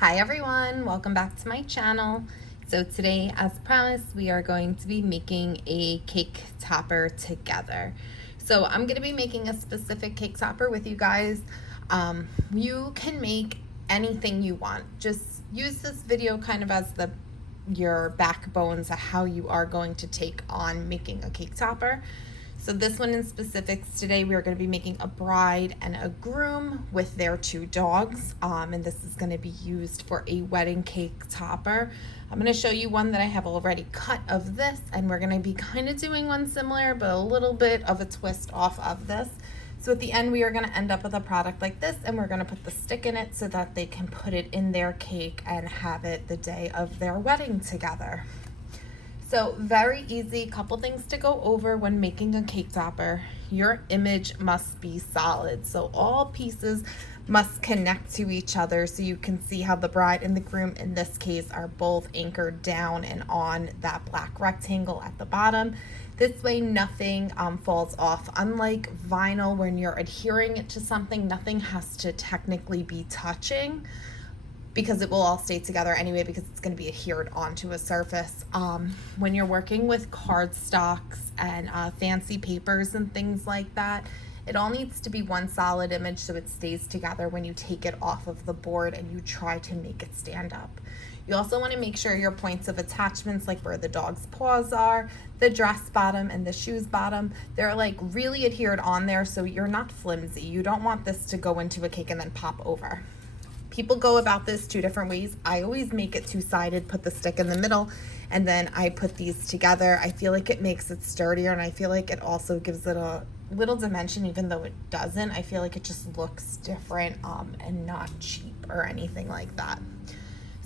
Hi everyone, welcome back to my channel. So today, as promised, we are going to be making a cake topper together. So I'm going to be making a specific cake topper with you guys. You can make anything you want. Just use this video kind of as your backbone to how you are going to take on making a cake topper. So this one in specifics today, we are going to be making a bride and a groom with their two dogs. And this is going to be used for a wedding cake topper. I'm going to show you one that I have already cut of this, and we're going to be kind of doing one similar, but a little bit of a twist off of this. So at the end, we are going to end up with a product like this, and we're going to put the stick in it so that they can put it in their cake and have it the day of their wedding together. So very easy, couple things to go over when making a cake topper. Your image must be solid. So all pieces must connect to each other so you can see how the bride and the groom in this case are both anchored down and on that black rectangle at the bottom. This way nothing falls off. Unlike vinyl, when you're adhering it to something, nothing has to technically be touching, because it will all stay together anyway because it's going to be adhered onto a surface. When you're working with cardstocks and fancy papers and things like that, it all needs to be one solid image so it stays together when you take it off of the board and you try to make it stand up. You also want to make sure your points of attachments, like where the dog's paws are, the dress bottom and the shoes bottom, they're like really adhered on there so you're not flimsy. You don't want this to go into a cake and then pop over. People go about this two different ways. I always make it two-sided, put the stick in the middle, and then I put these together. I feel like it makes it sturdier, and I feel like it also gives it a little dimension, even though it doesn't. I feel like it just looks different and not cheap or anything like that.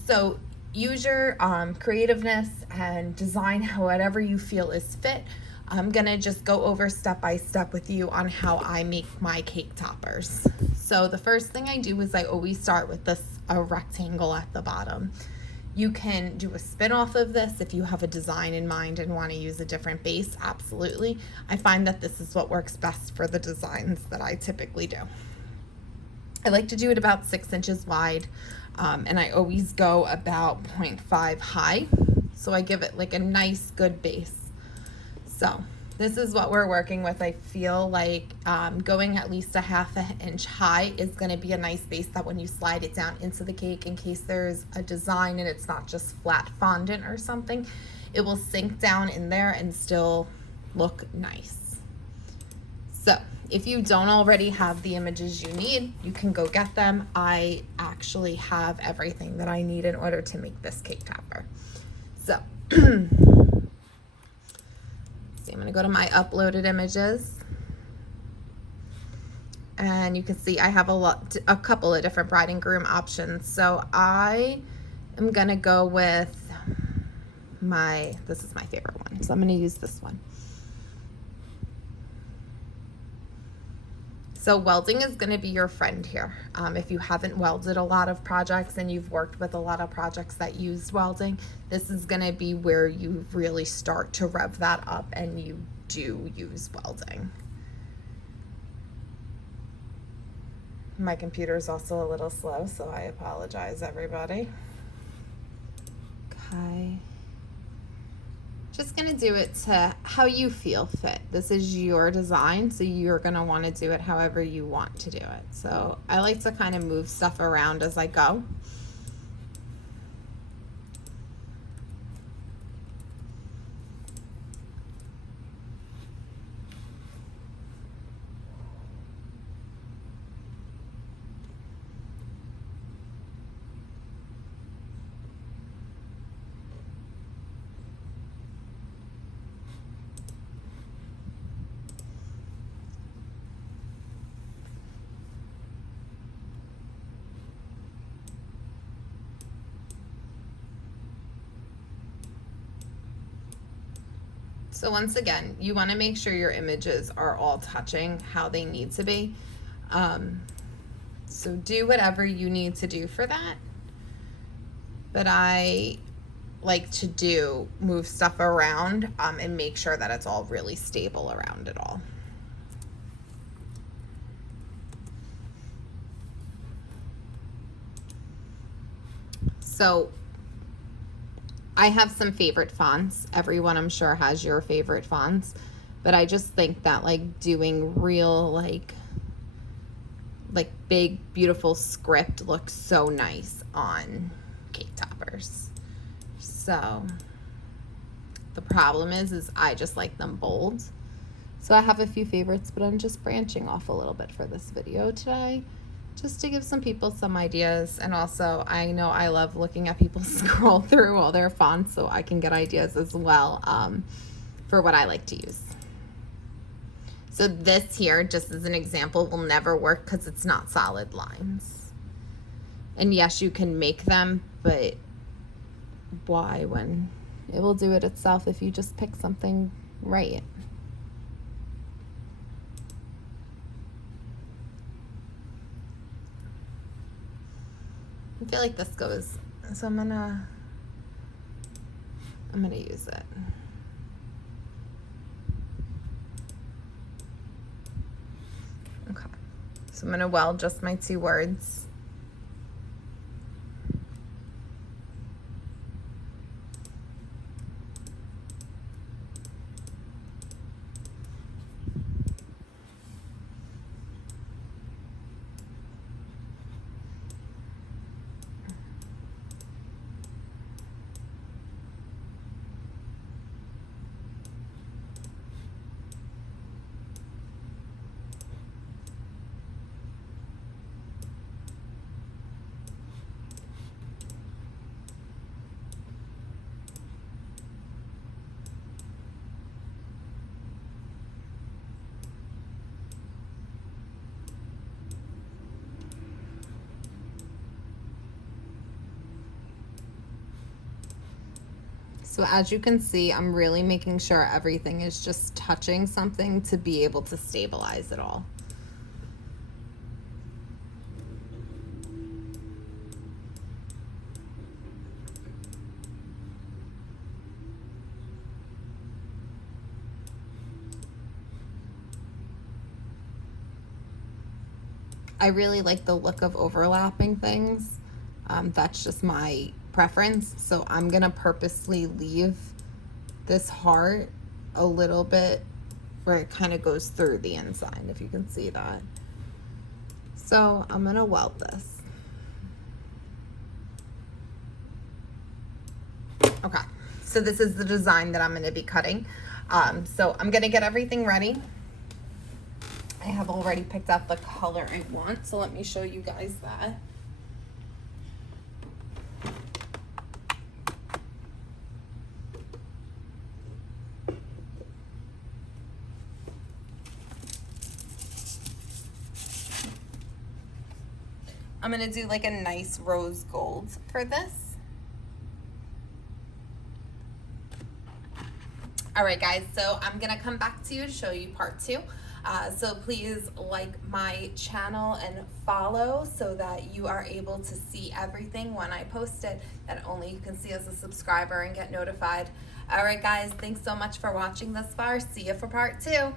So use your creativeness and design whatever you feel is fit. I'm gonna just go over step by step with you on how I make my cake toppers. So the first thing I do is I always start with a rectangle at the bottom. You can do a spin off of this if you have a design in mind and want to use a different base, absolutely. I find that this is what works best for the designs that I typically do. I like to do it about 6 inches wide, and I always go about 0.5 high, so I give it like a nice good base. So this is what we're working with. I feel like going at least a ½ inch high is going to be a nice base that when you slide it down into the cake, in case there's a design and it's not just flat fondant or something, it will sink down in there and still look nice. So if you don't already have the images you need, you can go get them. I actually have everything that I need in order to make this cake topper. So I'm going to go to my uploaded images, and you can see I have a couple of different bride and groom options. So I am going to go with this is my favorite one, so I'm going to use this one. So welding is going to be your friend here. If you haven't welded a lot of projects and you've worked with a lot of projects that used welding, this is going to be where you really start to rev that up and you do use welding. My computer is also a little slow, so I apologize, everybody. Okay. Just gonna do it to how you feel fit. This is your design, so you're gonna want to do it however you want to do it. So I like to kind of move stuff around as I go. So once again, you want to make sure your images are all touching how they need to be. So do whatever you need to do for that. But I like to move stuff around and make sure that it's all really stable around it all. So I have some favorite fonts. Everyone I'm sure has your favorite fonts, but I just think that like doing real like big beautiful script looks so nice on cake toppers. So the problem is I just like them bold. So I have a few favorites, but I'm just branching off a little bit for this video today, just to give some people some ideas. And also, I know I love looking at people scroll through all their fonts, so I can get ideas as well for what I like to use. So this here, just as an example, will never work because it's not solid lines. And yes, you can make them, but why when it will do it itself if you just pick something right? I feel like this goes, so I'm gonna use it. Okay, so I'm gonna weld just my two words. So as you can see, I'm really making sure everything is just touching something to be able to stabilize it all. I really like the look of overlapping things. That's just my preference. So I'm gonna purposely leave this heart a little bit where it kind of goes through the inside, if you can see that. So I'm gonna weld this. Okay, so this is the design that I'm gonna be cutting. So I'm gonna get everything ready. I have already picked out the color I want, so let me show you guys that. I'm gonna do like a nice rose gold for this. All right, guys, so I'm gonna come back to you to show you part 2. So please like my channel and follow so that you are able to see everything when I post it that only you can see as a subscriber and get notified. All right, guys, thanks so much for watching this far. See you for part 2.